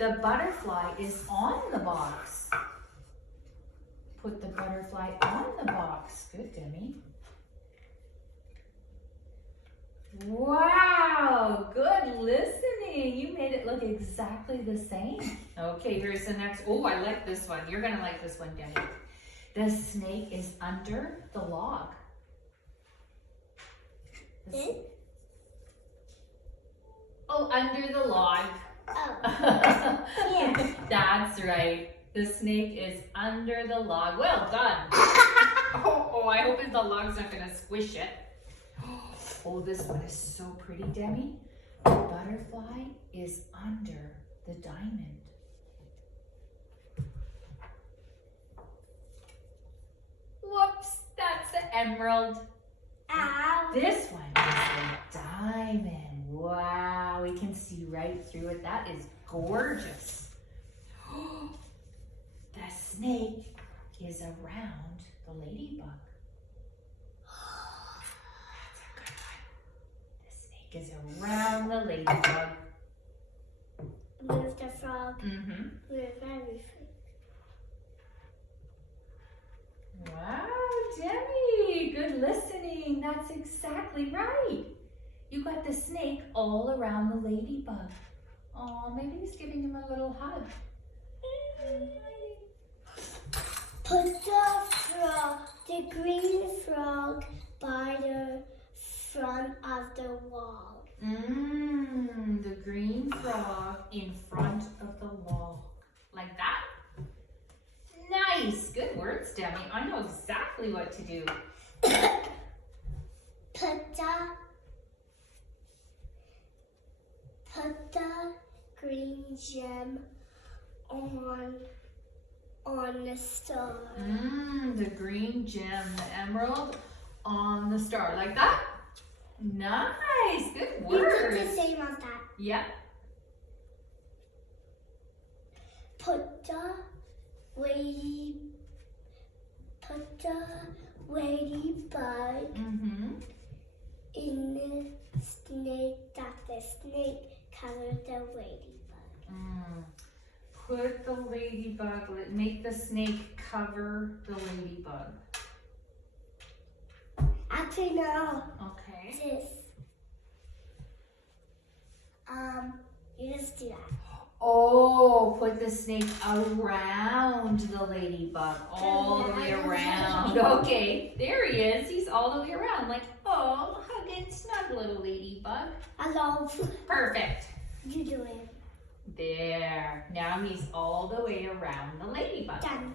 The butterfly is on the box. Put the butterfly on the box. Good, Demi. Wow, good listening. You made it look exactly the same. Okay, here's the next. Oh, I like this one. You're going to like this one, Demi. The snake is under the log. Oh, under the log. Oh. Yeah. That's right. The snake is under the log. Well done. Oh, I hope the log's not going to squish it. Oh, this one is so pretty, Demi. The butterfly is under the diamond. Whoops, that's the emerald. Ow. This one is a diamond. Wow, we can see right through it. That is gorgeous. The snake is around the ladybug. That's a good one. The snake is around the ladybug. Move the frog. Mm-hmm. Move everything. Wow, Demi, good listening. That's exactly right. You got the snake all around the ladybug. Oh, maybe he's giving him a little hug. Put the green frog by the front of the wall. The green frog in front of the wall. Like that? Nice. Good words, Demi. I know exactly what to do. Put the green gem on the star. The green gem, the emerald on the star. Like that? Nice. Good You words. did the same as that. Yep. Put the ladybug in the snake that the snake covered the ladybug. Put the ladybug, make the snake cover the ladybug. Actually, no. Okay. This. You just do that. Oh, put the snake around the ladybug, all the way around. Okay, there he is. He's all the way around, like, oh, hug and snug little ladybug. Hello. Perfect. You do it. There. Now he's all the way around the ladybug. Done.